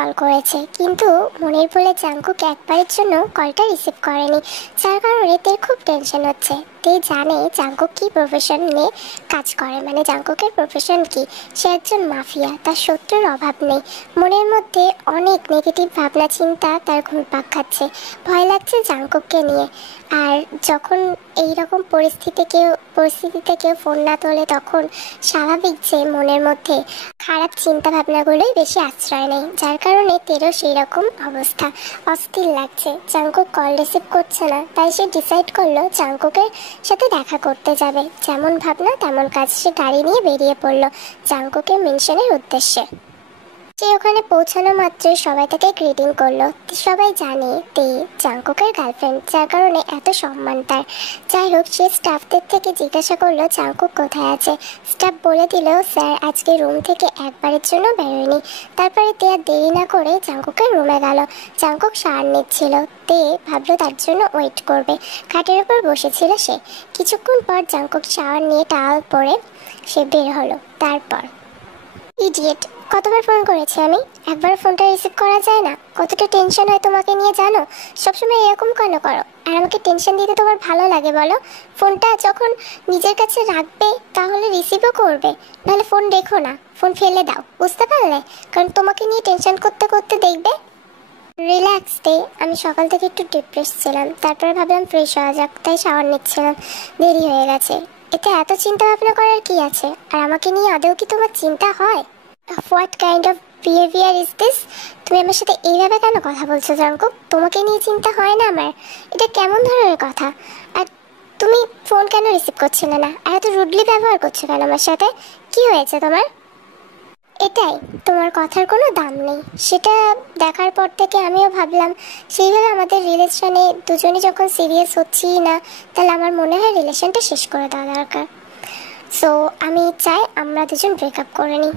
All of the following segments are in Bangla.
কল করেছে, কিন্তু মনের বলে জাঙ্কুক একবারের জন্য কলটা রিসিভ করেনি, যার কারণে তে খুব টেনশন হচ্ছে। তে জানে জাঙ্কুক কি প্রফেশন নিয়ে কাজ করে, মানে জাঙ্কুকের প্রফেশন কি, সে একজন মাফিয়া, তার শত্রুর অভাব নেই। মনের মধ্যে অনেক নেগেটিভ ভাবনা চিন্তা তার ঘুরপাক খাচ্ছে, ভয় লাগছে জাঙ্কুককে নিয়ে। আর যখন এই রকম পরিস্থিতিতে কেউ ফোন না তোলে, তখন স্বাভাবিক যে মনের মধ্যে খারাপ চিন্তা ভাবনাগুলোই বেশি আশ্রয় নেয়, যার কারণে তেরও সেই রকম অবস্থা, অস্থির লাগছে। জাঙ্কুক কল রিসিভ করছে না, তাই সে ডিসাইড করলো জাঙ্কুকের সাথে দেখা করতে যাবে। যেমন ভাবনা তেমন কাজ, সে গাড়ি নিয়ে বেরিয়ে পড়লো জাঙ্কুকের মেনশনের উদ্দেশ্যে। সে ওখানে পৌঁছানো মাত্রই সবাই তাকে গ্রিটিং করলো। সবাই জানে তে জাঙ্কুকের গার্লফ্রেন্ড, যার কারণে এত সম্মান তার। যাই হোক, সে স্টাফদের থেকে জিজ্ঞাসা করলো জাঙ্কুক কোথায় আছে। স্টাফ বলে দিল, স্যার আজকে রুম থেকে একবারের জন্য বেরোয়নি। তারপরে তে আর দেরি না করে জাঙ্কুকের রুমে গেল। জাঙ্কুক শাওয়ার নিচ্ছিল, তে ভাবলো তার জন্য ওয়েট করবে। খাটের উপর বসেছিল সে। কিছুক্ষণ পর জাঙ্কুক শাওয়ার নিয়ে টাওয়াল পরে সে বের হলো। তারপর ইডিয়েট, কতবার ফোন করেছি আমি, একবার ফোনটা রিসিভ করা যায় না? কতটা টেনশন হয় তোমাকে নিয়ে জানো? সবসময় এরকম কেন করো? আর আমাকে টেনশন দিতে তোমার ভালো লাগে বলো? ফোনটা যখন নিজের কাছে রাখবে তাহলে রিসিভও করবে, নাহলে ফোন রেখো না, ফোন ফেলে দাও, বুঝতে পারলে? কারণ তোমাকে নিয়ে টেনশন করতে করতে দেখবে। রিল্যাক্স দে, আমি সকাল থেকে একটু ডিপ্রেস ছিলাম, তারপরে ভাবলাম ফ্রেশ হওয়া যাক, তাই শাওয়ার নিচ্ছিলাম, দেরি হয়ে গেছে। এতে এত চিন্তা ভাবনা করার কি আছে? আর আমাকে নিয়ে আদৌ কি তোমার চিন্তা হয়? What kind of behaviour is this? তুমি আমার সাথে এইভাবে কেন কথা বলছো জাঙ্কুক? তোমাকে নিয়ে চিন্তা হয় না আমার? এটা কেমন ধরনের কথা? আর তুমি ফোন কেন রিসিভ করছিলে না? আর এত রুডলি ব্যবহার করছো কেন আমার সাথে? কি হয়েছে তোমার? এটাই, তোমার কথার কোনো দাম নেই। সেটা দেখার পর থেকে আমিও ভাবলাম সেইভাবে আমাদের রিলেশনে দুজনে যখন সিরিয়াস হচ্ছি না, তাহলে আমার মনে হয় রিলেশনটা শেষ করে দেওয়া দরকার। সো আমি চাই আমরা দুজন ব্রেকআপ করে নিই।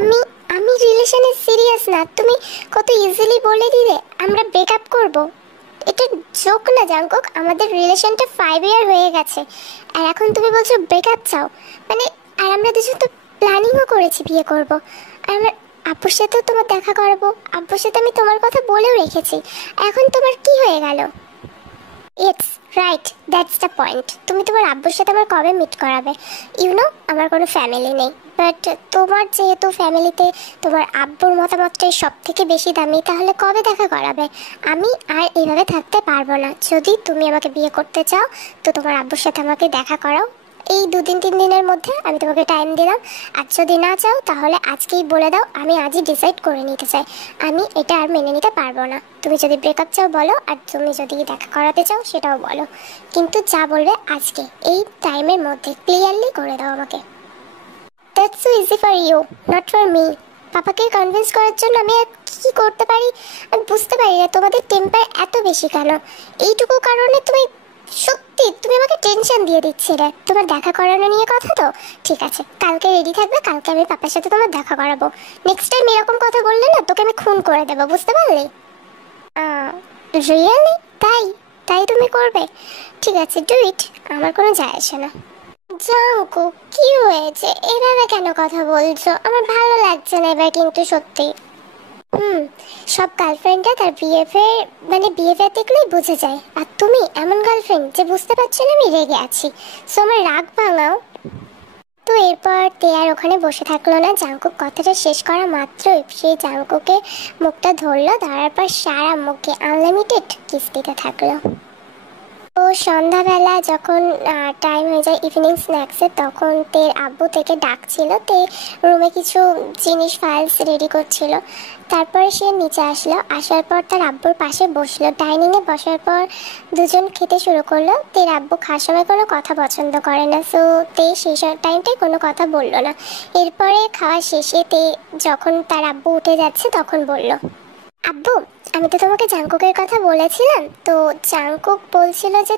আমি আমি রিলেশনে সিরিয়াস না, তুমি কত ইজিলি বলে দিলে আমরা ব্রেকআপ করব। এটা জোক না জাঙ্কুক, আমাদের রিলেশনটা 5 ইয়ার হয়ে গেছে, আর এখন তুমি বলছো ব্রেকআপ চাও? মানে, আর আমরা দুজন তো প্ল্যানিংও করেছি বিয়ে করব। আর আমার আব্বুর সাথেও তোমার দেখা করাবো, আব্বুর সাথে আমি তোমার কথা বলেও রেখেছি। এখন তোমার কি হয়ে গেল? It's right, that's the point. তুমি তোমার আব্বুর সাথে আমার কবে মিট করাবে? আমার কোনো ফ্যামিলি নেই, বাট তোমার যেহেতু ফ্যামিলিতে তোমার আব্বুর মতামতটাই সব থেকে বেশি দামি, তাহলে কবে দেখা করাবে? আমি আর এইভাবে থাকতে পারবো না। যদি তুমি আমাকে বিয়ে করতে চাও, তো তোমার আব্বুর সাথে আমাকে দেখা করাও। এই 2-3 দিনের মধ্যে আমি তোমাকে টাইম দিলাম। আর যদি না চাও তাহলে আজকেই বলে দাও, আমি আজই ডিসাইড করে নিতে চাই। আমি এটা আর মেনে নিতে পারবো না। তুমি যদি ব্রেকআপ চাও বলো, আর তুমি যদি দেখা করাতে চাও সেটাও বলো, কিন্তু যা বলবে আজকে এই টাইমের মধ্যে ক্লিয়ারলি করে দাও আমাকে। That's so easy for you, not for me. পাপাকে কনভিন্স করার জন্য আমি আর কী করতে পারি আমি বুঝতে পারি না। তোমাদের টেম্পার এত বেশি কেন? এইটুকু কারণে সত্যি তুমি আমাকে টেনশন দিয়ে দিচ্ছিলে। তোমার দেখা করানো নিয়ে কথা তো ঠিক আছে, কালকে রেডি থাকবে, কালকে আমি পাপার সাথে তোমার দেখা করাবো। নেক্সট টাইম এরকম কথা বললে না, তোকে আমি খুন করে দেবো, বুঝতে পারলি? রিয়েলি? তাই তাই তুমি করবে? ঠিক আছে, ডু ইট, আমার কোনো যায় আসে না। জাঙ্কুক, কি হয়েছে? এভাবে কেন কথা বলছো? আমার ভালো লাগছে না এবার কিন্তু সত্যি। সব গার্লফ্রেন্ডরা তার বিহেভিয়ার দেখলেই বুঝে যায়, আর তুমি এমন গার্লফ্রেন্ড যে বুঝতে পারছো না আমি রেগে আছি। সো আমার রাগ ভাঙাও। তো এরপর তে আর ওখানে বসে থাকলো না। জাঙ্কুক কথাটা শেষ করা মাত্রই সেই জাঙ্কুকের মুখটা ধরলো, ধরার পর সারা মুখে আনলিমিটেড কিস দিতে থাকলো। তো সন্ধ্যাবেলা যখন টাইম হয়ে যায় ইভিনিং স্ন্যাক্সের, তখন তের আব্বু থেকে ডাকছিল। তে রুমে কিছু জিনিস ফাইলস রেডি করছিল। তারপরে সে নিচে আসলো, আসার পর তার আব্বুর পাশে বসলো। ডাইনিংয়ে বসার পর দুজন খেতে শুরু করলো। তের আব্বু খাওয়ার সময় কোনো কথা পছন্দ করে না, সো তে সেই টাইমটায় কোনো কথা বললো না। এরপরে খাওয়া শেষে তে যখন তার আব্বু উঠে যাচ্ছে তখন বলল, আব্বু, আমি তো তোমাকে জাঙ্কুকের কথা বলেছিলাম, তো জাঙ্কুক বলছিল যে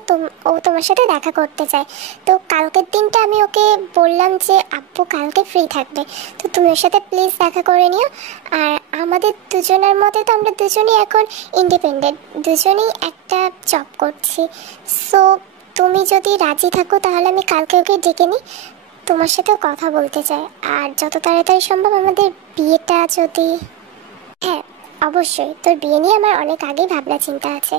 ও তোমার সাথে দেখা করতে চায়। তো কালকের দিনটা আমি ওকে বললাম যে আব্বু কালকে ফ্রি থাকবে, তো তুমি ওর সাথে প্লিজ দেখা করে নিও। আর আমাদের দুজনের মধ্যে তো আমরা দুজনেই এখন ইন্ডিপেন্ডেন্ট, দুজনেই একটা জব করছি। সো তুমি যদি রাজি থাকো তাহলে আমি কালকে ওকে ডেকে নিই, তোমার সাথেও কথা বলতে চাই। আর যত তাড়াতাড়ি সম্ভব আমাদের বিয়েটা যদি হ্যাঁ, অবশ্যই তোর বিয়ে নিয়ে আমার অনেক আগেই ভাবনা চিন্তা আছে।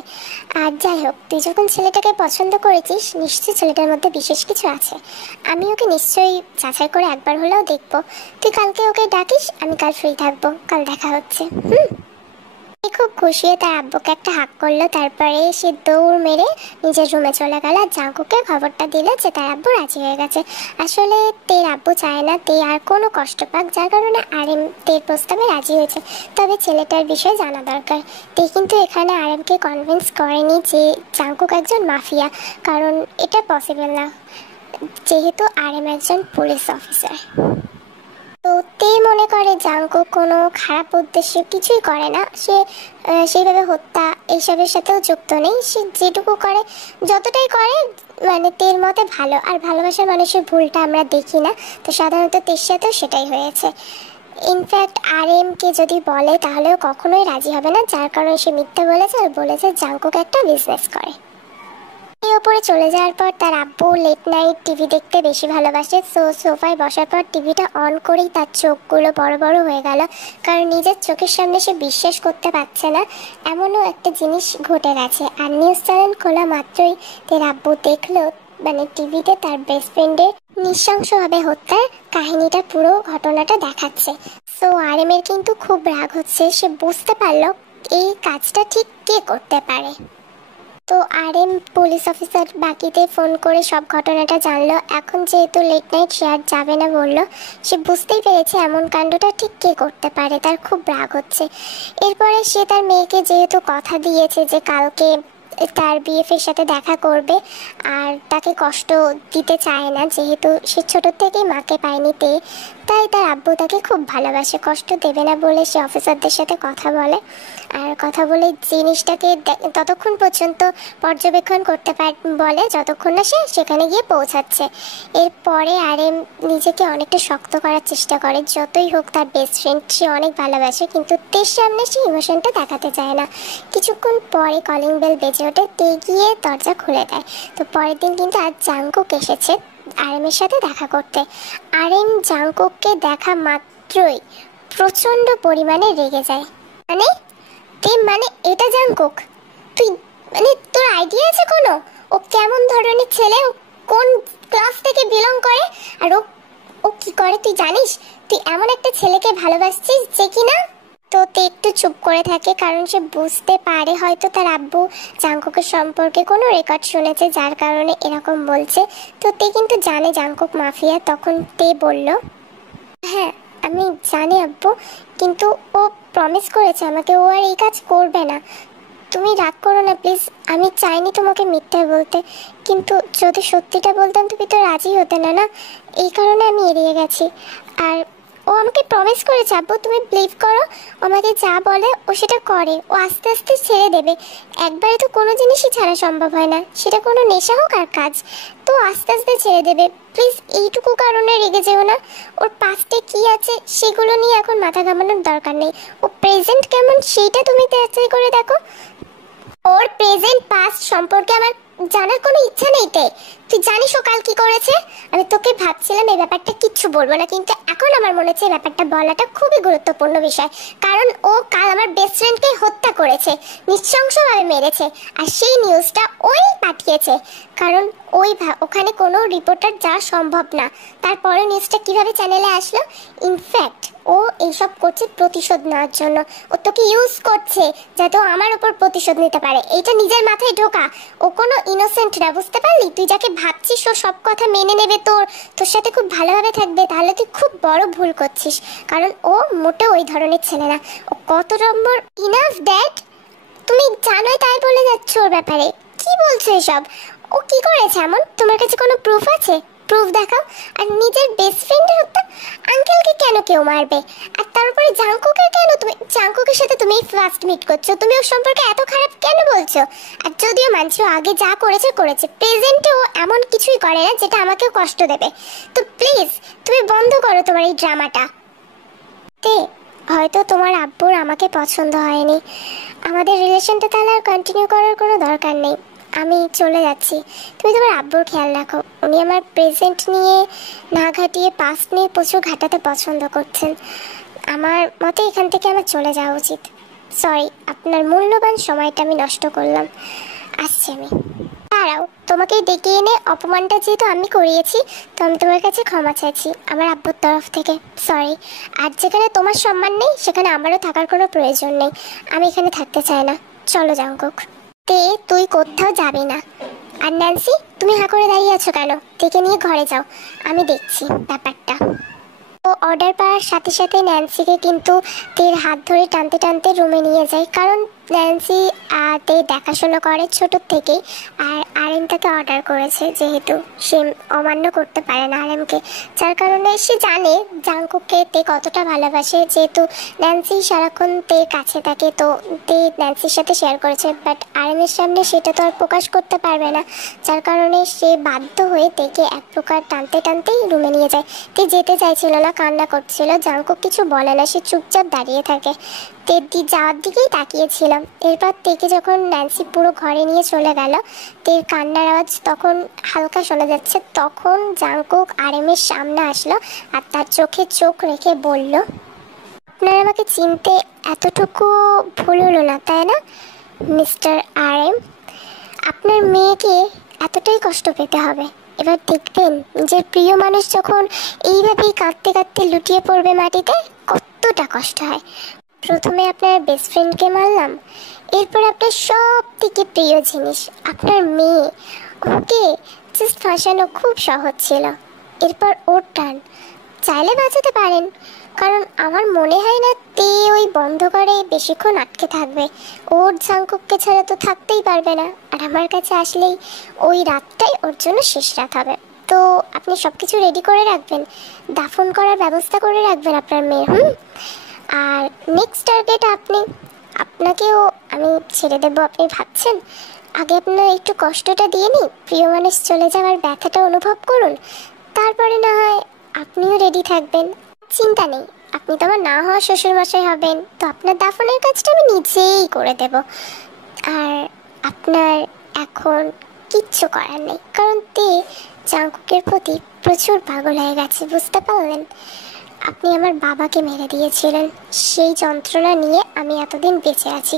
আর যাই হোক, তুই যখন ছেলেটাকে পছন্দ করেছিস, নিশ্চয়ই ছেলেটার মধ্যে বিশেষ কিছু আছে। আমি ওকে নিশ্চয়ই যাচাই করে একবার হলেও দেখবো। তুই কালকে ওকে ডাকিস, আমি কাল ফ্রি থাকবো, কাল দেখা হচ্ছে। সে খুব খুশি হয়ে তার আব্বুকে একটা হাক করলো, তারপরে সে দৌড় মেরে নিজের রুমে চলে গেল আর জাঙ্কুকে খবরটা দিল যে তার আব্বু রাজি হয়ে গেছে। আসলে তের আব্বু চায় না তে আর কোনো কষ্ট পাক, যার কারণে আরএম তের প্রস্তাবে রাজি হয়েছে। তবে ছেলেটার বিষয়ে জানা দরকার। তে কিন্তু এখানে আরএমকে কনভিন্স করেনি যে জাঙ্কুক একজন মাফিয়া, কারণ এটা পসিবল না, যেহেতু আরএম একজন পুলিশ অফিসার। তো তে মনে করে জাঙ্কুক কোনো খারাপ উদ্দেশ্যে কিছুই করে না, সে সেইভাবে হত্যা এইসবের সাথেও যুক্ত নেই। সে যেটুকু করে, যতটাই করে, মানে তের মতে ভালো। আর ভালোবাসার মানুষের ভুলটা আমরা দেখি না, তো সাধারণত তের সাথেও সেটাই হয়েছে। ইনফ্যাক্ট আরএমকে যদি বলে তাহলেও কখনোই রাজি হবে না, যার কারণে সে মিথ্যা বলেছে আর বলেছে জাঙ্কুক একটা বিজনেস করে। এই ওপরে চলে যাওয়ার পর তার আব্বু লেট নাইট টিভি দেখতে বেশি ভালোবাসে। সোফায় বসার পর টিভিটা অন করেই তার চোখগুলো বড় বড় হয়ে গেল, কারণ নিজের চোখের সামনে সে বিশ্বাস করতে পারছে না এমনও একটা জিনিস ঘটে গেছে। আর নিউজ চ্যানেল খোলা মাত্রই তার আব্বু দেখলো, মানে টিভিতে তার বেস্ট ফ্রেন্ডের নৃশংসভাবে হত্যার কাহিনীটা, পুরো ঘটনাটা দেখাচ্ছে। সো আরএম এর কিন্তু খুব রাগ হচ্ছে, সে বুঝতে পারলো এই কাজটা ঠিক কে করতে পারে। তো আরএম পুলিশ অফিসার বাকিতে ফোন করে সব ঘটনাটা জানলো। এখন যেহেতু লেট নাইট সে আর যাবে না বললো, সে বুঝতেই পেরেছে এমন কাণ্ডটা ঠিক কে করতে পারে, তার খুব রাগ হচ্ছে। এরপরে সে তার মেয়েকে যেহেতু কথা দিয়েছে যে কালকে তার বিএফের সাথে দেখা করবে, আর তাকে কষ্ট দিতে চায় না, যেহেতু সে ছোটোর থেকেই মাকে পায়নি তাই তার আব্বু তাকে খুব ভালোবাসে, কষ্ট দেবে না বলে সে অফিসারদের সাথে কথা বলে। আর কথা বলে জিনিসটাকে ততক্ষণ পর্যন্ত পর্যবেক্ষণ করতে বলে যতক্ষণ না সে সেখানে গিয়ে পৌঁছাচ্ছে। এরপরে আরএম নিজেকে অনেকটা শক্ত করার চেষ্টা করে, যতই হোক তার বেস্ট ফ্রেন্ড, সে অনেক ভালোবাসে, কিন্তু তের সামনে সে ইমোশনটা দেখাতে চায় না। কিছুক্ষণ পরে কলিং বেল বেজে ওঠে, তে গিয়ে দরজা খুলে দেয়। তো পরের দিন কিন্তু আজ জাঙ্কুক এসেছে আরএমের সাথে দেখা করতে। আরএম জাঙ্কুককে দেখা মাত্রই প্রচণ্ড পরিমাণে রেগে যায়। মানে মানে এটা জাঙ্কুক, তুই মানে তোর আইডিয়া আছে কোনো? ও কেমন ধরনের ছেলে, ও কোন ক্লাস থেকে বিলং করে, আর ও কি করে তুই জানিস? তুই এমন একটা ছেলেকে ভালোবাসছিস যে কিনা। তো তে একটু চুপ করে থাকে, কারণ সে বুঝতে পারে হয়তো তার আব্বু জাঙ্কুকের সম্পর্কে কোনো রেকর্ড শুনেছে, যার কারণে এরকম বলছে। তো তে কিন্তু জানে জাঙ্কুক মাফিয়া। তখন তে বলল, হ্যাঁ আমি জানি আব্বু, কিন্তু ও প্রমিস করেছে আমাকে ও আর এই কাজ করবে না। তুমি রাগ করো না প্লিজ, আমি চাইনি তোমাকে মিথ্যে বলতে, কিন্তু যদি সত্যিটা বলতাম তুমি তো রাজি হতে না, না এই কারণে আমি এড়িয়ে গেছি। আর ও আমাকে প্রমিস করেছে আব্বু, তুমি বিলিভ করো, আমাকে যা বলে ও সেটা করে, ও আস্তে আস্তে ছেড়ে দেবে। একবারে তো কোনো জিনিসই ছাড়া সম্ভব হয় না, সেটা কোনো নেশা হোক আর কাজ, তো আস্তে আস্তে ছেড়ে দেবে। প্লিজ এইটুকু কারণে রেগে যেও না। ওর পাস্টে কি আছে সেগুলো নিয়ে এখন মাথা ঘামানোর দরকার নেই, ও প্রেজেন্ট কেমন সেইটা তুমি যাচাই করে দেখো। ওর প্রেজেন্ট পাস্ট সম্পর্কে আমার জানার কোনো ইচ্ছা নেই। তুই জানিস ও কাল কি করেছে? আমি তোকে ভাবছিলাম এই ব্যাপারটা কিচ্ছু বলবো না, কিন্তু এখন আমার মনে হচ্ছে এই ব্যাপারটা বলাটা খুবই গুরুত্বপূর্ণ বিষয়, কারণ ও কাল আমার বেস্ট ফ্রেন্ডকে হত্যা করেছে, নৃশংসভাবে মেরেছে, আর সেই নিউজটা ওই পাঠিয়েছে, কারণ ওখানে কোনো রিপোর্টার যাওয়া সম্ভব না। তারপরে নিউজটা কিভাবে চ্যানেলে আসলো? ইনফ্যাক্ট ও এইসব করছে প্রতিশোধ নেওয়ার জন্য, ও তোকে ইউজ করছে যাতে ও আমার উপর প্রতিশোধ নিতে পারে। এইটা নিজের মাথায় ঢোকা, ও কোনো ইনোসেন্ট না, বুঝতে পারলি? তুই যাকে ভাবছিস ও সব কথা মেনে নেবে, তোর সাথে খুব ভালোভাবে থাকবে, তাহলে তুই খুব বড় ভুল করছিস, কারণ ও মোটেও ওই ধরনের ছেলে না। ও কত নম্বর ইনাফ দ্যাট তুমি জানোই, তাই বলে যাচ্ছ ওর ব্যাপারে। কি বলছো এসব? ও কি করেছে এমন? তোমার কাছে কোনো প্রুফ আছে? প্রুফ দেখাও। আর নিজের বেস্ট ফ্রেন্ডের হত্যা, আঙ্কেলকে কেন কেউ মারবে? আর তারপরে জাঙ্কুকের কেন তুমি, জাঙ্কুকের সাথে তুমি ফার্স্ট মিট করছো, তুমি ওর সম্পর্কে এত খারাপ কেন বলছো? আর যদিও মানছো আগে যা করেছে করেছে, প্রেজেন্টেও এমন কিছুই করে না যেটা আমাকেও কষ্ট দেবে। তো প্লিজ তুমি বন্ধ করো তোমার এই ড্রামাটা। হয়তো তোমার আব্বুর আমাকে পছন্দ হয়নি, আমাদের রিলেশনটা তাহলে আর কন্টিনিউ করার কোনো দরকার নেই, আমি চলে যাচ্ছি। তুমি তোমার আব্বুর খেয়াল রাখো, উনি আমার প্রেজেন্ট নিয়ে না ঘাটিয়ে পাস্ট নিয়ে প্রচুর ঘাটাতে পছন্দ করছেন। আমার মতে এখান থেকে আমার চলে যাওয়া উচিত। সরি, আপনার মূল্যবান সময়টা আমি নষ্ট করলাম। আসছি আমি। দাঁড়াও, তোমাকে ডেকে এনে অপমানটা যেহেতু আমি করিয়েছি, তো আমি তোমার কাছে ক্ষমা চাইছি আমার আব্বুর তরফ থেকে। সরি। আর যেখানে তোমার সম্মান নেই সেখানে আমারও থাকার কোনো প্রয়োজন নেই। আমি এখানে থাকতে চাই না। চলো জাঙ্কুক। তুই কোথাও যাবি না। আর ন্যান্সি, তুমি হাঁ করে দাঁড়িয়ে আছো কেন? ডেকে নিয়ে ঘরে যাও, আমি দেখছি ব্যাপারটা। ও অর্ডার পাওয়ার সাথে সাথে ন্যান্সিকে কিন্তু তের হাত ধরে টানতে টানতে রুমে নিয়ে যায়, কারণ ন্যান্সি তে দেখাশোনা করে ছোটোর থেকেই। আর আরএম তাকে অর্ডার করেছে, যেহেতু সে অমান্য করতে পারে না আরএমকে, যার কারণে সে জানে জাঙ্কুককে তে কতটা ভালোবাসে। যেহেতু ন্যান্সি সারাক্ষণ তের কাছে থাকে, তো তে ন্যান্সির সাথে শেয়ার করেছে, বাট আরএমের সামনে সেটা তো আর প্রকাশ করতে পারবে না, যার কারণে সে বাধ্য হয়ে তেকে এক প্রকার টানতে টানতেই রুমে নিয়ে যায়। তে যেতে চাইছিল না, কান্না করছিল। জাঙ্কুক কিছু বলে না, সে চুপচাপ দাঁড়িয়ে থাকে। তের যাওয়ার দিকেই তাকিয়েছিলাম। এরপর তেকে যখন ন্যান্সি পুরো ঘরে নিয়ে চলে গেল, তের কান্নার আওয়াজ তখন হালকা শোনা যাচ্ছে। তখন জাঙ্কুক আরএমের সামনে আসলো আর তার চোখে চোখ রেখে বলল, আপনার আমাকে চিনতে এতটুকু ভুল হলো না, তাই না মিস্টার আরএম? আপনার মেয়েকে এতটাই কষ্ট পেতে হবে? এবার দেখবেন যে প্রিয় মানুষ যখন এইভাবেই কাঁদতে কাঁদতে লুটিয়ে পড়বে মাটিতে, কতটা কষ্ট হয়। প্রথমে আপনার বেস্ট ফ্রেন্ডকে মারলাম, এরপর আপনার সব থেকে প্রিয় জিনিস আপনার মেয়ে, ওকে জাস্ট ফাঁসানো খুব সহজ ছিল। এরপর ওর টান। চাইলে বাঁচাতে পারেন, কারণ আমার মনে হয় না তে ওই বন্ধ করে বেশিক্ষণ আটকে থাকবে। ওর জাঙ্কুককে ছাড়া তো থাকতেই পারবে না, আর আমার কাছে আসলেই ওই রাতটাই ওর জন্য শেষ রাত হবে। তো আপনি সব কিছু রেডি করে রাখবেন, দাফন করার ব্যবস্থা করে রাখবেন আপনার মেয়ের। আর নেক্সট টার্গেট আপনি। আপনাকেও আমি ছেড়ে দেবো আপনি ভাবছেন? আগে আপনার একটু কষ্টটা দিয়ে নিই, প্রিয় মানুষ চলে যাওয়ার ব্যথাটা অনুভব করুন, তারপরে না হয় আপনিও রেডি থাকবেন। চিন্তা নেই, আপনি তো আমার না হওয়া শ্বশুরমশাই হবেন, তো আপনার দাফনের কাজটা আমি নিজেই করে দেব। আর আপনার এখন কিচ্ছু করার নেই, কারণ তে জাঙ্কুকের প্রতি প্রচুর পাগল হয়ে গেছে, বুঝতে পারলেন? আপনি আমার বাবাকে মেরে দিয়েছিলেন, সেই যন্ত্রণা নিয়ে আমি এতদিন বেঁচে আছি।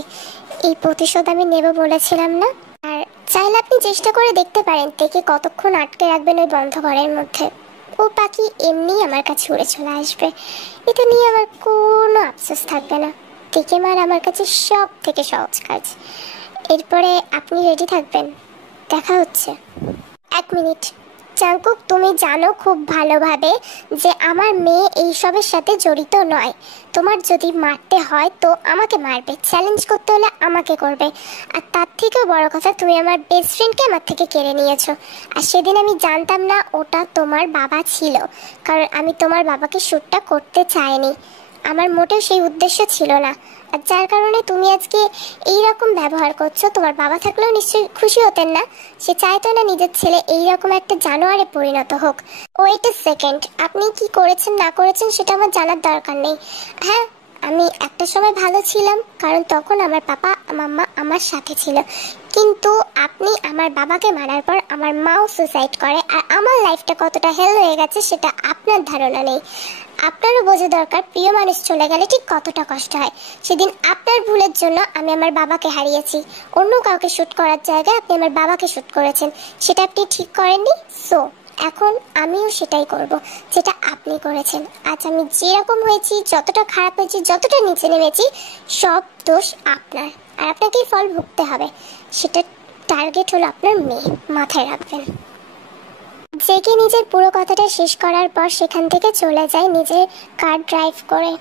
এই প্রতিশোধ আমি নেব বলেছিলাম না? আর চাইলে আপনি চেষ্টা করে দেখতে পারেন তেকে কতক্ষণ আটকে রাখবেন ওই বন্ধ ঘরের মধ্যে। ও পাখি এমনি আমার কাছে উড়ে চলে আসবে, এটা নিয়ে আমার কোনো আফসোস থাকবে না। তেকে মার আমার কাছে সব থেকে সহজ কাজ। এরপরে আপনি রেডি থাকবেন, দেখা হচ্ছে। 1 মিনিট। জাঙ্কুক, তুমি জানো খুব ভালোভাবে যে আমার মেয়ে এইসবের সাথে জড়িত নয়। তোমার যদি মারতে হয় তো আমাকে মারবে, চ্যালেঞ্জ করতে হলে আমাকে করবে। আর তার থেকেও বড় কথা, তুমি আমার বেস্ট ফ্রেন্ডকে আমার থেকে কেড়ে নিয়েছো। আর সেদিন আমি জানতাম না ওটা তোমার বাবা ছিল, কারণ আমি তোমার বাবাকে শ্যুটটা করতে চাইনি, আমার মোটেও সেই উদ্দেশ্য ছিল না। আর যার কারণে তুমি আজকে এই রকম ব্যবহার করছো। তোমার বাবা থাকলেও নিশ্চয়ই খুশি হতেন না, সে চাইতো না নিজের ছেলে এই রকম একটা জানোয়ারে পরিণত হোক। ওয়েট এ সেকেন্ড, আপনি কি করেছেন না করেছেন সেটা আমার জানার দরকার নেই। হ্যাঁ, আমি একটা সময় ভালো ছিলাম, কারণ তখন আমার পাপা মাম্মা আমার সাথে ছিল, কিন্তু আপনি আমার বাবাকে মারার পর আমার মাও সুসাইড করে, আর আমার লাইফটা কতটা হেল হয়ে গেছে সেটা আপনার ধারণা নেই। আপনারও বোঝা দরকার প্রিয় মানুষ চলে গেলে ঠিক কতটা কষ্ট হয়। সেদিন আপনার ভুলের জন্য আমি আমার বাবাকে হারিয়েছি, অন্য কাউকে শ্যুট করার জায়গায় আপনি আমার বাবাকে শ্যুট করেছেন, সেটা আপনি ঠিক করেননি। সো এখন আমিও সেটাই করব যেটা আপনি করেছেন। আজ আমি যেরকম হয়েছি, যতটা খারাপ হয়েছি, যতটা নিচে নেমেছি, সব দোষ আপনার, আর আপনাকেই ফল ভুগতে হবে। সেটা টার্গেট হলো আপনার মেয়ে, মাথায় রাখবেন। জেগে নিজের পুরো কথাটা শেষ করার পর সেখান থেকে চলে যায় নিজের কার ড্রাইভ করে।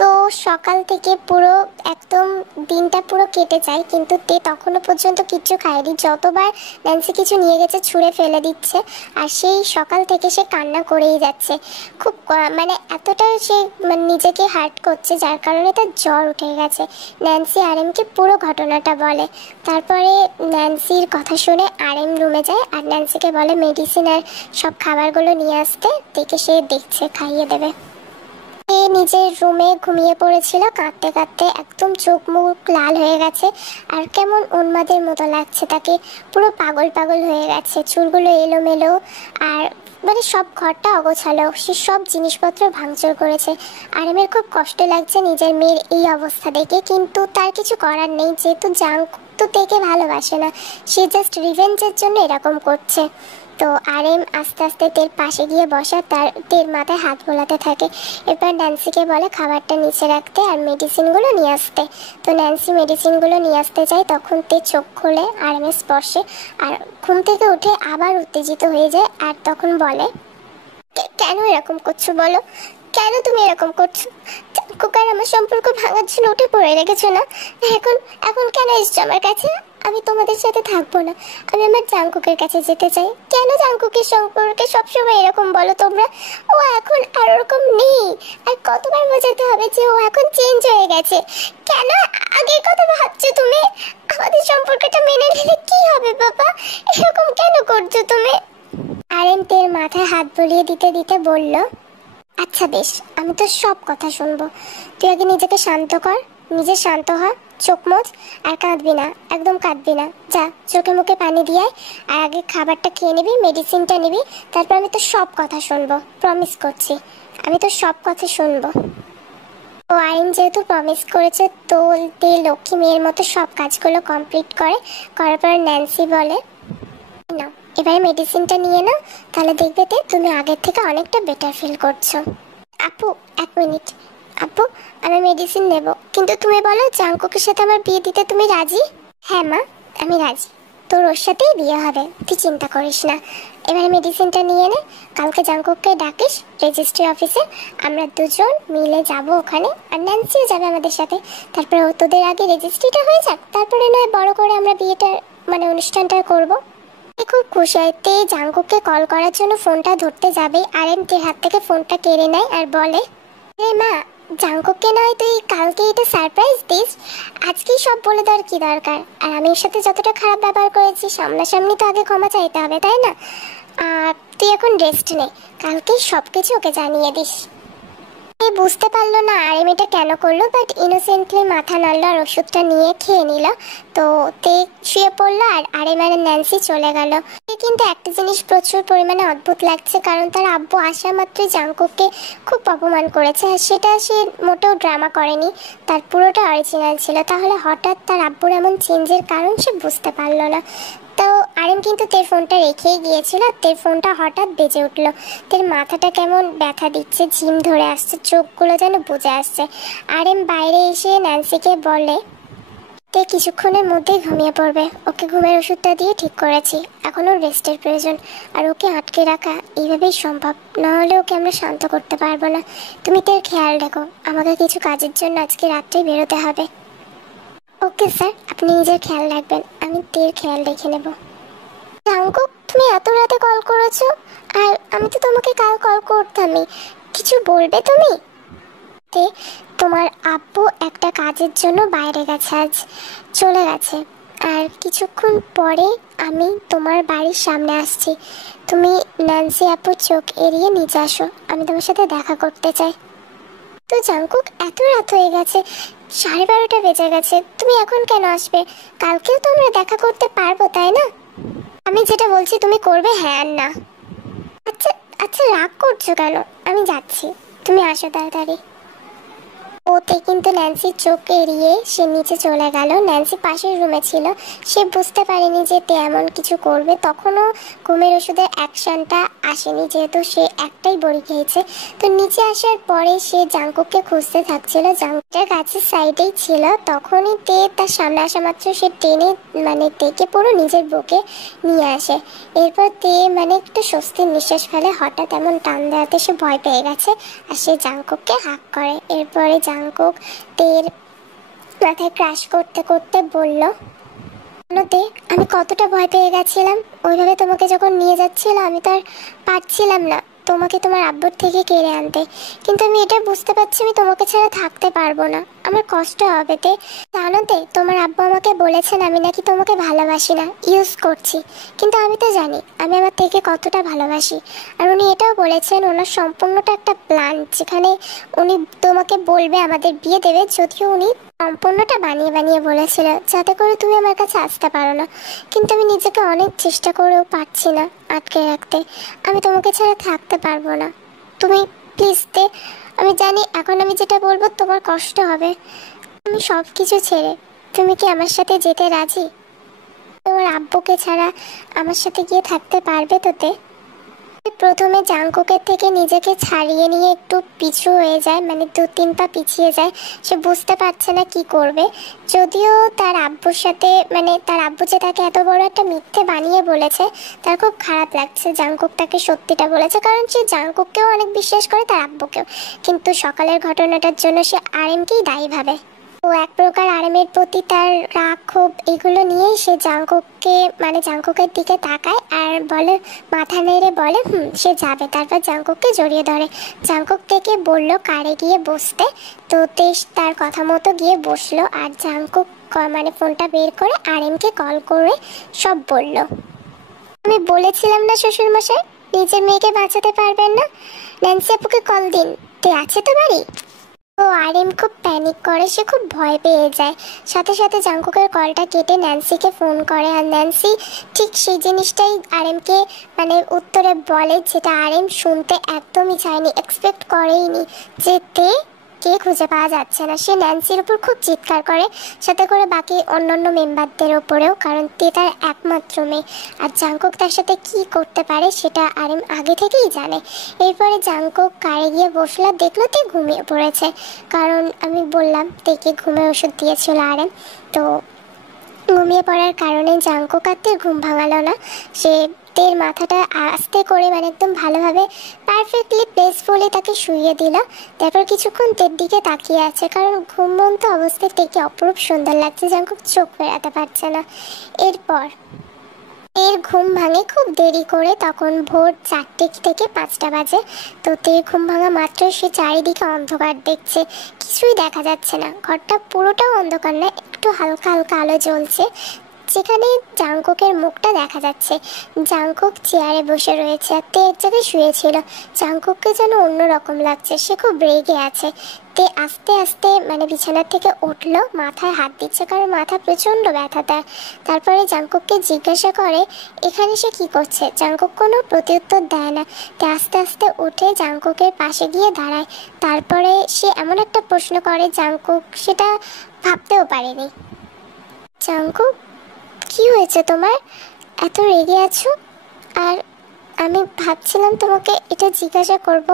তো সকাল থেকে পুরো একদম দিনটা পুরো কেটে যায়, কিন্তু তে তখনও পর্যন্ত কিচ্ছু খায়নি। যতবার ন্যান্সি কিছু নিয়ে গেছে ছুঁড়ে ফেলে দিচ্ছে, আর সেই সকাল থেকে সে কান্না করেই যাচ্ছে। খুব মানে এতটা সে নিজেকে হার্ট করছে, যার কারণে তার জ্বর উঠে গেছে। ন্যান্সি আরএমকে পুরো ঘটনাটা বলে। তারপরে ন্যান্সির কথা শুনে আরএম রুমে যায় আর ন্যান্সিকে বলে মেডিসিন আর সব খাবারগুলো নিয়ে আসতে। দেখে সে দেখছে খাইয়ে দেবে। নিজের রুমে ঘুমিয়ে পড়েছিল কাঁদতে কাঁদতে, একদম চোখ মুখ লাল হয়ে গেছে আর কেমন উন্মাদের মতো লাগছে তাকে, পুরো পাগল পাগল হয়ে গেছে, চুলগুলো এলোমেলো আর মানে সব ঘরটা অগোছালো, সে সব জিনিসপত্র ভাঙচুর করেছে। আরেমের খুব কষ্ট লাগছে নিজের মেয়ের এই অবস্থা দেখে, কিন্তু তার কিছু করার নেই, যেহেতু জাঙ্কুক তো তেকে ভালোবাসে না, সে জাস্ট রিভেঞ্জের জন্য এরকম করছে। তো আরেম আস্তে আস্তে তের পাশে গিয়ে বসা, তার তের মাথায় হাত বোলাতে থাকে। এরপর ন্যান্সিকে বলে খাবারটা নিচে রাখতে আর মেডিসিনগুলো নিয়ে আসতে। তো ন্যান্সি মেডিসিনগুলো নিয়ে আসতে যায়, তখন তে চোখ খোলে আরেমের স্পর্শে, আর ঘুম থেকে উঠে আবার উত্তেজিত হয়ে যায়। আর তখন বলে, কেন এরকম করছো বলো, কেন তুমি এরকম করছো? কুকার আমার সম্পর্ক ভাঙার জন্য উঠে পড়ে রেখেছো না? এখন এখন কেন এসছো আমার কাছে? আমি তোমাদের সাথে থাকবো না, আমি আমার জাঙ্কুকের কাছে যেতে চাই। কেন জাঙ্কুকের সম্পর্কে সবসময় এরকম বলো তোমরা? ও এখন আর ওরকম নেই। আর কতবার বোঝাতে হবে যে ও এখন চেঞ্জ হয়ে গেছে? কেন আগের কথা ভাবছো তুমি? আমাদের সম্পর্কটা মেনে নিলে কি হবে বাবা? এরকম কেন করছো তুমি? আরেম তের মাথায় হাত বুলিয়ে দিতে দিতে বলল, আচ্ছা বেশ, আমি তো সব কথা শুনবো। তুই আগে নিজেকে শান্ত কর, নিজে শান্ত হ, চোখ মোচ, আর কাঁদবি না, একদম কাঁদবি না। যা চোখে মুখে পানি দিয়ে আয়, আর আগে খাবারটা খেয়ে নিবি, মেডিসিনটা নিবি, তারপর আমি তো সব কথা শুনবো, প্রমিস করছি, আমি তো সব কথা শুনবো। ও আইন যেহেতু প্রমিস করেছে, তো তে লক্ষ্মী মেয়ের মতো সব কাজগুলো কমপ্লিট করার পর ন্যান্সি বলে, না এবারে মেডিসিনটা নিয়ে নাও, তাহলে দেখবে তে তুমি আগের থেকে অনেকটা বেটার ফিল করছো। আপু এক মিনিট, আপু আমি মেডিসিন নেব, কিন্তু তুমি বলো জাঙ্কুকের সাথে আমার বিয়ে দিতে তুমি রাজি? হ্যাঁ মা, আমি রাজি, তোর ওর সাথেই বিয়ে হবে, তুই চিন্তা করিস না। এবারে মেডিসিনটা নিয়ে নে, কালকে জাঙ্কুককে ডাকিস রেজিস্ট্রি অফিসে, আমরা দুজন মিলে যাব ওখানে, আর ন্যান্সিও যাবে আমাদের সাথে। তারপরে তোদের আগে রেজিস্ট্রিটা হয়ে যাক, তারপরে নয় বড় করে আমরা বিয়েটা মানে অনুষ্ঠানটা করবো। খুব খুশি হয়, তে জাঙ্কুককে কল করার জন্য ফোনটা ধরতে যাবে, আরেম তের হাত থেকে ফোনটা কেড়ে নেয় আর বলে, রে মা, জাঙ্কুককে নয় তুই কালকে এটা সারপ্রাইজ দিস, আজকেই সব বলে দেওয়ার কি দরকার? আর আমি এর সাথে যতটা খারাপ ব্যবহার করেছি, সামনাসামনি তো আগে ক্ষমা চাইতে হবে, তাই না? তুই এখন রেস্ট নে, কালকেই সব কিছু ওকে জানিয়ে দিস। বুঝতে পারলো না আরেম এটা কেন করলো, বাট ইনোসেন্টলি মাথা নাড়লো আর ওষুধটা নিয়ে খেয়ে নিল। তো তে শুয়ে পড়লো আর আরেম আর ন্যান্সি চলে গেল। কিন্তু একটা জিনিস প্রচুর পরিমাণে অদ্ভুত লাগছে, কারণ তার আব্বু আসা মাত্রই জাঙ্কুককে খুব অপমান করেছে, আর সেটা সে মোটেও ড্রামা করেনি, তার পুরোটা অরিজিনাল ছিল। তাহলে হঠাৎ তার আব্বুর এমন চেঞ্জের কারণ সে বুঝতে পারলো না। তো আরেম কিন্তু তের ফোনটা রেখেই গিয়েছিল, তের ফোনটা হঠাৎ বেজে উঠলো। তের মাথাটা কেমন ব্যথা দিচ্ছে, ঝিম ধরে আসছে, চোখগুলো যেন বুজে আসছে। আরেম বাইরে এসে ন্যান্সিকে বলে, তে কিছুক্ষণের মধ্যেই ঘুমিয়ে পড়বে, ওকে ঘুমের ওষুধটা দিয়ে ঠিক করেছি, এখনও রেস্টের প্রয়োজন, আর ওকে আটকে রাখা এইভাবেই সম্ভব, না হলে ওকে আমরা শান্ত করতে পারবো না। তুমি তের খেয়াল রেখো, আমাকে কিছু কাজের জন্য আজকে রাত্রেই বেরোতে হবে। ওকে স্যার, আপনি নিজের খেয়াল রাখবেন, আমি তের খেয়াল রেখে নেব। জাঙ্কুক, তুমি এত রাতে কল করেছো, আর আমি তো তোমাকে কাল কল করতামই, কিছু বলবে তুমি? তে তোমার আব্বু একটা কাজের জন্য বাইরে গেছে, আজ চলে গেছে, আর কিছুক্ষণ পরে আমি তোমার বাড়ির সামনে আসছি, তুমি ন্যান্সি আপুর চোখ এড়িয়ে নিচে আসো, আমি তোমার সাথে দেখা করতে চাই। তো জাঙ্কুক, এত রাত হয়ে গেছে, 12:30 বেজে গেছে, তুমি এখন কেন আসবে? কালকেও তো আমরা দেখা করতে পারবো, তাই না? আমি যেটা বলছি তুমি করবে, হ্যাঁ আর না। আচ্ছা আচ্ছা, রাগ করছো কেন? আমি যাচ্ছি, তুমি আসো তাড়াতাড়ি। ওতে কিন্তু ন্যান্সির চোখ এড়িয়ে সে নিচে চলে গেল। ন্যান্সি পাশের রুমে ছিল, সে বুঝতে পারেনি যে তে এমন কিছু করবে, তখনও ঘুমের ওষুধের অ্যাকশনটা আসেনি, যেহেতু সে একটাই বড়ি খেয়েছে। তো নিচে আসার পরে সে জাঙ্কুককে খুঁজতে থাকছিল, জাঙ্কুকটা গাছের সাইডেই ছিল। তখনই তে তার সামনে আসা মাত্র সে টেনে মানে তেকে পুরো নিজের বুকে নিয়ে আসে। এরপর তে মানে একটু স্বস্তির নিঃশ্বাস ফেলে, হঠাৎ এমন টান দেওয়াতে সে ভয় পেয়ে গেছে, আর সে জাঙ্কুককে হাক করে। এরপরে জাঙ্কুক তের মাথায় ক্রাশ করতে করতে বলল, তে আমি কতটা ভয় পেয়ে গেছিলাম, ওইভাবে তোমাকে যখন নিয়ে যাচ্ছিল আমি তো আর পারছিলাম না তোমাকে তোমার আব্বুর থেকে কেড়ে আনতে, কিন্তু আমি এটা বুঝতে পারছি আমি তোমাকে ছাড়া থাকতে পারবো না, আমার কষ্ট হবে তে। জানো তে, তোমার আব্বু আমাকে বলেছেন আমি নাকি তোমাকে ভালোবাসি না, ইউজ করছি। কিন্তু আমি তো জানি আমি আমার থেকে কতটা ভালোবাসি। আর উনি এটাও বলেছেন ওনার সম্পূর্ণটা একটা প্ল্যান, যেখানে উনি তোমাকে বলবে আমাদের বিয়ে দেবে, যদিও উনি সম্পূর্ণটা বানিয়ে বানিয়ে বলেছিল যাতে করে তুমি আমার কাছে আসতে পারো না। কিন্তু আমি নিজেকে অনেক চেষ্টা করেও পারছি না আটকে রাখতে। আমি তোমাকে ছাড়া থাকতে পারবো না। তুমি প্লিজ তে, আমি জানি এখন আমি যেটা বলবো তোমার কষ্ট হবে। আমি সব কিছু ছেড়ে তুমি কি আমার সাথে যেতে রাজি? তোমার আব্বুকে ছাড়া আমার সাথে গিয়ে থাকতে পারবে তোতে? প্রথমে জাংকুকের থেকে নিজেকে ছাড়িয়ে নিয়ে একটু পিছু হয়ে যায়, মানে 2-3 পা পিছিয়ে যায়। সে বুঝতে পারছে না কি করবে। যদিও তার আব্বুর সাথে, মানে তার আব্বু যে তাকে এত বড় একটা মিথ্যে বানিয়ে বলেছে, তার খুব খারাপ লাগছে। জাংকুক তাকে সত্যিটা বলেছে, কারণ সে জাংকুককেও অনেক বিশ্বাস করে, তার আব্বুকেও। কিন্তু সকালের ঘটনাটার জন্য সে আরএমকেই দায়ী ভাবে। ও এক প্রকার আরএমের প্রতি তার রাগ ক্ষোভ এগুলো নিয়েই সে জাংকুককে, মানে জাংকুকের দিকে তাকায় আর বলে, মাথা নেড়ে বলে সে যাবে। তারপর জাংকুককে জড়িয়ে ধরে। জাংকুক থেকে বলল কারে গিয়ে বসতে, তো তেশ তার কথা মতো গিয়ে বসলো। আর জাংকুক মানে ফোনটা বের করে আরএমকে কল করে সব বলল। আমি বলেছিলাম না শ্বশুরমশাই নিজের মেয়েকে বাঁচাতে পারবেন না, ন্যান্সি আপুকে কল দিন, তে আছে তো বাড়ি। তো আরএম খুব প্যানিক করে, সে খুব ভয় পেয়ে যায়। সাথে সাথে জাংকুকের কলটা কেটে ন্যান্সিকে ফোন করে। আর ন্যান্সি ঠিক সেই জিনিসটাই আরএমকে মানে উত্তরে বলে, যেটা আরএম শুনতে একদমই চায়নি, এক্সপেক্ট করেইনি, যে কে খুঁজে পাওয়া যাচ্ছে না। সে ন্যান্সির উপর খুব চিৎকার করে, সাথে করে বাকি অন্যান্য মেম্বারদের ওপরেও, কারণ তে তার একমাত্র মেয়ে। আর জাংকুক তার সাথে কি করতে পারে সেটা আরএম আগে থেকেই জানে। এরপরে জাংকুক কারে গিয়ে বসলো, দেখলো তে ঘুমিয়ে পড়েছে। কারণ আমি বললাম তেকে ঘুমের ওষুধ দিয়েছিল আরএম, তো ঘুমিয়ে পড়ার কারণে জাংকুক আর তের ঘুম ভাঙালো না। সে তের মাথাটা আস্তে করে, মানে একদম ভালোভাবে পারফেক্টলি প্লেসফুলি তাকে শুইয়ে দিল। তারপর কিছুক্ষণ তের দিকে তাকিয়ে আছে, কারণ ঘুমন্ত অবস্থায় তেকে অপরূপ সুন্দর লাগছে। জাংকুক চোখ ফেরাতে পারছে না। এরপর এর ঘুম ভাঙে খুব দেরি করে, তখন ভোর 4টে থেকে 5টা বাজে। তো তের ঘুম ভাঙা মাত্র সে চারিদিকে অন্ধকার দেখছে, কিছুই দেখা যাচ্ছে না। ঘরটা পুরোটাও অন্ধকার না, একটু হালকা হালকা আলো জ্বলছে, যেখানে জাংকুকের মুখটা দেখা যাচ্ছে। জাংকুক চেয়ারে বসে রয়েছে আর তে এক জায়গায় শুয়েছিল। জাংকুককে যেন অন্যরকম লাগছে, সে খুব রেগে আছে। তে আস্তে আস্তে মানে বিছানার থেকে উঠলো, মাথায় হাত দিচ্ছে, কারণ মাথা প্রচণ্ড ব্যথা তার। তারপরে জাংকুককে জিজ্ঞাসা করে এখানে সে কি করছে। জাংকুক কোনো প্রত্যুত্তর দেয় না। তে আস্তে আস্তে উঠে জাংকুকের পাশে গিয়ে দাঁড়ায়। তারপরে সে এমন একটা প্রশ্ন করে জাংকুক সেটা ভাবতেও পারেনি। জাংকুক, কি হয়েছে তোমার, এত রেগে আছো? আর আমি ভাবছিলাম তোমাকে এটা জিজ্ঞাসা করব,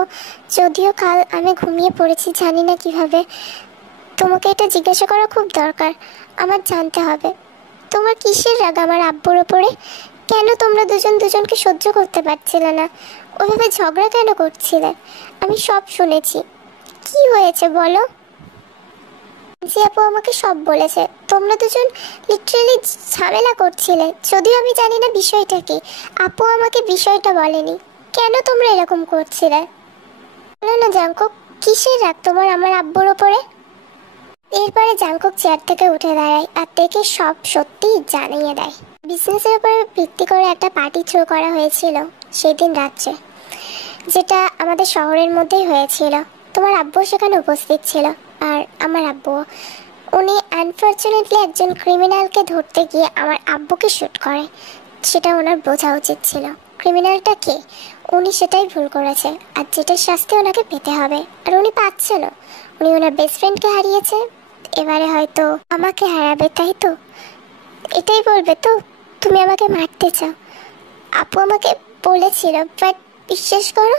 যদিও কাল আমি ঘুমিয়ে পড়েছি, জানি না কিভাবে। তোমাকে এটা জিজ্ঞাসা করা খুব দরকার, আমার জানতে হবে তোমার কিসের রাগ আমার আব্বুর ওপরে। কেন তোমরা দুজন দুজনকে সহ্য করতে পারছিলে না? ওইভাবে ঝগড়া কেন করছিলে? আমি সব শুনেছি, কি হয়েছে বলো। জি আপু আমাকে সব বলেছে, তোমরা দুজন লিটারালি ঝামেলা করছিলে, যদিও আমি জানি না বিষয়টা কি। আপু আমাকে বিষয়টা বলেনি। কেন তোমরা এরকম করছিলে বলো না জাংকুক, কিসের রাগ তোমার আমার আব্বুর ওপরে? এরপরে জাংকুক চেয়ার থেকে উঠে দাঁড়ায় আর থেকে সব সত্যি জানিয়ে দেয়। বিজনেসের উপরে ভিত্তি করে একটা পার্টি থ্রো করা হয়েছিল সেই দিন রাত্রে, যেটা আমাদের শহরের মধ্যেই হয়েছিল। তোমার আব্বু সেখানে উপস্থিত ছিল, আর আমার আব্বু। উনি আনফর্চুনেটলি একজন ক্রিমিনালকে ধরতে গিয়ে আমার আব্বুকে শ্যুট করে। সেটা ওনার বোঝা উচিত ছিল। ক্রিমিনালটা কে, উনি সেটাই ভুল করেছে, আর যেটার শাস্তি ওনাকে পেতে হবে। আর উনি পাচ্ছে না, উনি ওনার বেস্ট ফ্রেন্ডকে হারিয়েছে, এবারে হয়তো আমাকে হারাবে, তাই তো? এটাই বলবে তো তুমি আমাকে মারতে চাও? আপু আমাকে বলেছিল, বাট বিশ্বাস করো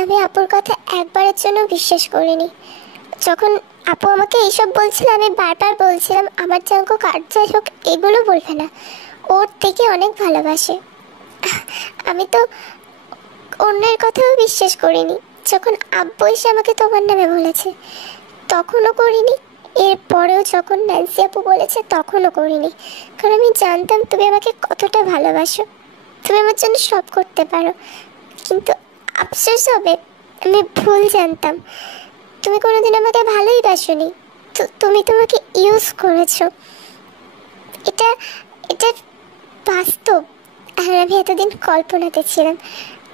আমি আপুর কথা একবারের জন্য বিশ্বাস করিনি। যখন আপু আমাকে এইসব বলছিল আমি বারবার বলছিলাম আমার জাংকুক আর যাই হোক এগুলো বলবে না, ওর থেকে অনেক ভালোবাসে। আমি তো অন্যের কথাও বিশ্বাস করিনি। যখন আব্বু এসে আমাকে তোমার নামে বলেছে তখনও করিনি, এরপরেও যখন ন্যান্সি আপু বলেছে তখনও করিনি, কারণ আমি জানতাম তুমি আমাকে কতটা ভালোবাসো, তুমি আমার জন্য সব করতে পারো। কিন্তু আফসোস হবে, আমি ভুল জানতাম। তুমি কোনোদিন আমাকে ভালোই বাসোনি, তুমি তোমাকে ইউজ করেছো, এটা এটা বাস্তব। আর আমি এতদিন কল্পনাতে ছিলাম।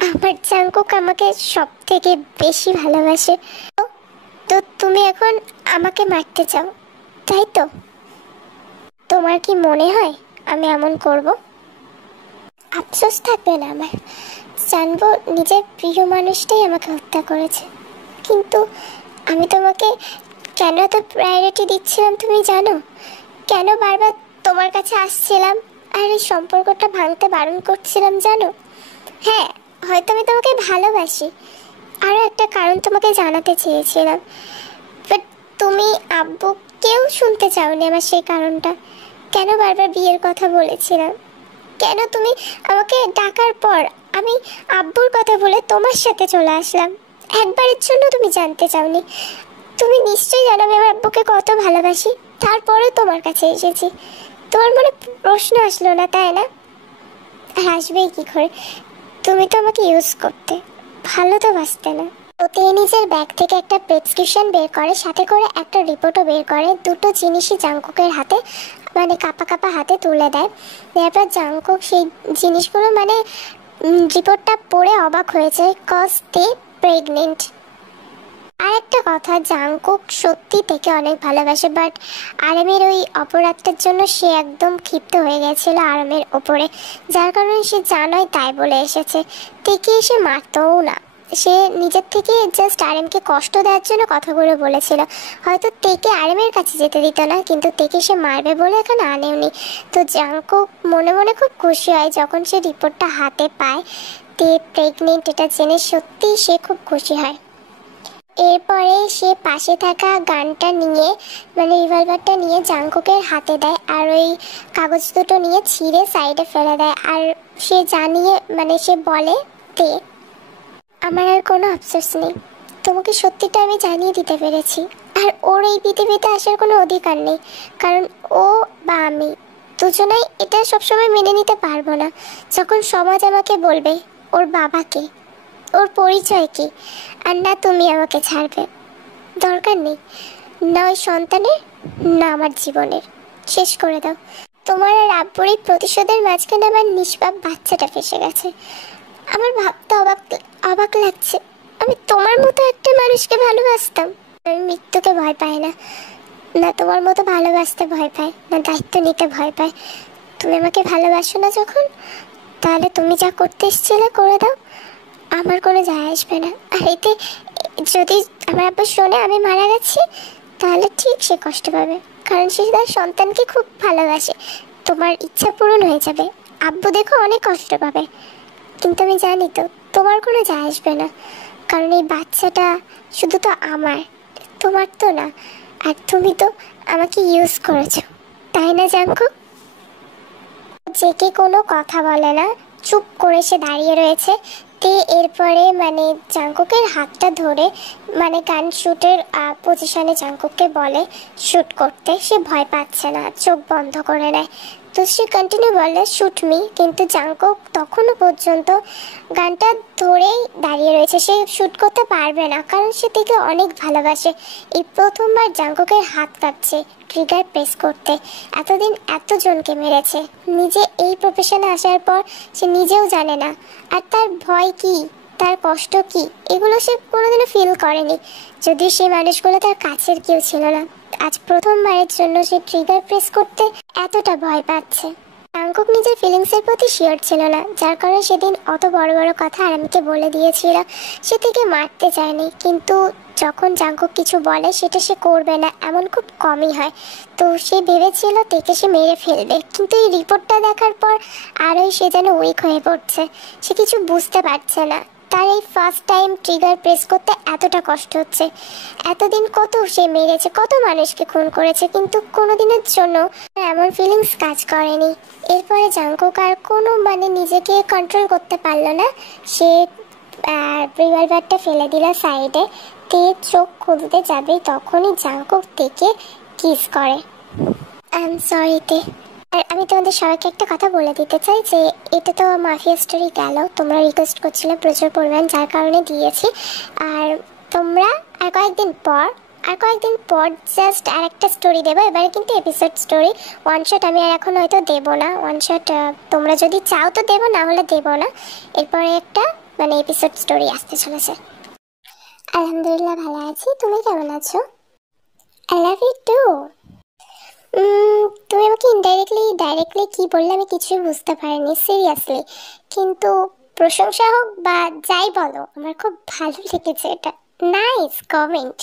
আমার জাঙ্কুক আমাকে সব থেকে বেশি ভালোবাসে। তো তুমি এখন আমাকে মারতে চাও, তাই তো? তোমার কি মনে হয় আমি এমন করব? আফসোস থাকবে না আমার, জানবো নিজের প্রিয় মানুষটাই আমাকে হত্যা করেছে। কিন্তু আমি তোমাকে কেন এত প্রায়োরিটি দিচ্ছিলাম তুমি জানো? কেন বারবার তোমার কাছে আসছিলাম আর এই সম্পর্কটা ভাঙতে বারণ করছিলাম জানো? হ্যাঁ, হয়তো আমি তোমাকে ভালোবাসি, আরও একটা কারণ তোমাকে জানাতে চেয়েছিলাম, বাট তুমি আব্বুকেও শুনতে চাওনি আমার সেই কারণটা। কেন বারবার বিয়ের কথা বলেছিলাম? কেন তুমি আমাকে ডাকার পর আমি আব্বুর কথা বলে তোমার সাথে চলে আসলাম? একবারের জন্য তুমি জানতে চাওনি। তুমি নিশ্চয়ই জানো আমি আমার আব্বুকে কত ভালোবাসি, তারপরেও তোমার কাছে এসেছি। তোমার মনে প্রশ্ন আসলো না, তাই না? আর আসবেই কি করে? তুমি তো আমাকে ইউজ করতে, ভালো তো বাসতে না। ওতে নিজের ব্যাগ থেকে একটা প্রেসক্রিপশন বের করে, সাথে করে একটা রিপোর্টও বের করে। দুটো জিনিসই জাংকুকের হাতে, মানে কাপা কাপা হাতে তুলে দেয়। তারপর জাংকুক সেই জিনিসগুলো মানে রিপোর্টটা পড়ে অবাক হয়েছে, কজ দে প্রেগনেন্ট। আর একটা কথা, জাংকুক সত্যি থেকে অনেক ভালোবাসে, বাট আরামের ওই অপরাধটার জন্য সে একদম ক্ষিপ্ত হয়ে গেছিল আরামের ওপরে, যার কারণে সে জানোই তাই বলে এসেছে। তেকে এসে মারতও না, সে নিজের থেকে জাস্ট আরেমকে কষ্ট দেওয়ার জন্য কথাগুলো বলেছিল। হয়তো তেকে আরেমের কাছে যেতে দিত না, কিন্তু তেকে সে মারবে বলে এখানে আনেওনি। তো জাংকুক মনে মনে খুব খুশি হয় যখন সে রিপোর্টটা হাতে পায়। তে প্রেগনেন্ট এটা জেনে সত্যিই সে খুব খুশি হয়। এরপরে সে পাশে থাকা গানটা নিয়ে, মানে রিভলভারটা নিয়ে জাংকুকের হাতে দেয়, আর ওই কাগজ দুটো নিয়ে ছিঁড়ে সাইডে ফেলে দেয়। আর সে জানিয়ে, মানে সে বলে, তে আমার আর কোনো আফসোস নেই, তোমাকে সত্যিটা আমি জানিয়ে দিতে পেরেছি। আর ওর এই পৃথিবীতে আসার কোনো অধিকার নেই, কারণ ও বা আমি দুজনেই এটা সবসময় মেনে নিতে পারবো না। যখন সমাজ আমাকে বলবে ওর বাবাকে, ওর পরিচয় কি, আর না তুমি আমাকে ছাড়বে, দরকার নেই, না ওই সন্তানের না আমার জীবনের, শেষ করে দাও। তোমার আর আব্বুর এই প্রতিশোধের মাঝখানে আমার নিষ্পাপ বাচ্চাটা ফেসে গেছে। আমার ভাবতে অবাক অবাক লাগছে, আমি তোমার মতো একটা মানুষকে ভালোবাসতাম। আমি মৃত্যুকে ভয় পাই না, না তোমার মতো ভালোবাসতে ভয় পাই, না দায়িত্ব নিতে ভয় পাই। তুমি আমাকে ভালোবাসো না যখন, তাহলে তুমি যা করতে এসেছিলে করে দাও, আমার কোনো যায় আসবে না। আর এতে যদি আমার আব্বু শোনে আমি মারা গেছি, তাহলে ঠিক সে কষ্ট পাবে, কারণ সে তার সন্তানকে খুব ভালোবাসে। তোমার ইচ্ছা পূরণ হয়ে যাবে, আব্বু দেখো অনেক কষ্ট পাবে, কিন্তু আমি জানি তো তোমার কোনো যায় আসবে না, কারণ এই বাচ্চাটা শুধু তো আমার, তোমার তো না। আর তুমি তো আমাকে ইউজ করেছো, তাই না জাঙ্কুক? জেকে কোনো কথা বলে না, চুপ করে সে দাঁড়িয়ে রয়েছে। তে এরপরে মানে জাঙ্কুকের হাতটা ধরে, মানে গান শ্যুটের পজিশনে জাঙ্কুককে বলে শ্যুট করতে। সে ভয় পাচ্ছে না, চোখ বন্ধ করে নেয়। তো সে কন্টিনিউ বলে শ্যুট মি, কিন্তু জাঙ্কুক তখনও পর্যন্ত গানটা ধরেই দাঁড়িয়ে রয়েছে। সে শ্যুট করতে পারবে না, কারণ সে থেকে অনেক ভালোবাসে। এই প্রথমবার জাঙ্কুকের হাত কাঁপছে ট্রিগার প্রেস করতে। এতদিন এতজনকে মেরেছে, নিজে এই প্রফেশনে আসার পর সে নিজেও জানে না আর তার ভয় কি, তার কষ্ট কি, এগুলো সে কোনোদিনও ফিল করেনি। যদিও সেই মানুষগুলো তার কাছের কেউ ছিল না, আজ প্রথমবারের জন্য সে ট্রিগার প্রেস করতে এতটা ভয় পাচ্ছে। জাঙ্কুক নিজের ফিলিংসের প্রতি শিওর ছিল না, যার কারণে সেদিন অত বড় বড় কথা আরামকে বলে দিয়েছিল। সে থেকে মারতে চায়নি, কিন্তু যখন জাঙ্কুক কিছু বলে সেটা সে করবে না, এমন খুব কমই হয়। তো সে ভেবেছিল তেকে সে মেরে ফেলবে, কিন্তু এই রিপোর্টটা দেখার পর আরোই সে যেন উইক হয়ে পড়ছে। সে কিছু বুঝতে পারছে না, তার এই ফার্স্ট টাইম ট্রিগার প্রেস করতে এতটা কষ্ট হচ্ছে। এতদিন কত সে মেরেছে, কত মানুষকে খুন করেছে, কিন্তু কোনোদিনের জন্য এমন ফিলিংস কাজ করেনি। এরপরে জাঙ্কুক আর কোনো মানে নিজেকে কন্ট্রোল করতে পারলো না, সে রিভলভারটা ফেলে দিল সাইডে। তে চোখ খুলতে যাবে, তখনই জাঙ্কুক থেকে কিস করে। আই এম সরি তে। আর আমি তোমাদের সবাইকে একটা কথা বলে দিতে চাই যে এটা তো মাফিয়া স্টোরি গেল, তোমরা রিকোয়েস্ট করছিলে প্রচুর পরিমাণ, যার কারণে দিয়েছি। আর তোমরা আর কয়েকদিন পর আর কয়েকদিন পর জাস্ট আর একটা স্টোরি দেবো। এবারে কিন্তু এপিসোড স্টোরি, ওয়ান শট আমি আর এখন হয়তো দেবো না। ওয়ান শট তোমরা যদি চাও তো দেবো, না হলে দেবো না। এরপরে একটা মানে এপিসোড স্টোরি আসতে চলেছে। আলহামদুলিল্লাহ ভালো আছি, তুমি কেমন আছো? I love you too. তুমি আমাকে ডাইরেক্টলি কি বললে আমি কিছুই বুঝতে পারিনি সিরিয়াসলি, কিন্তু প্রশংসা হোক বা যাই বলো আমার খুব ভালো লেগেছে এটা। Nice comment.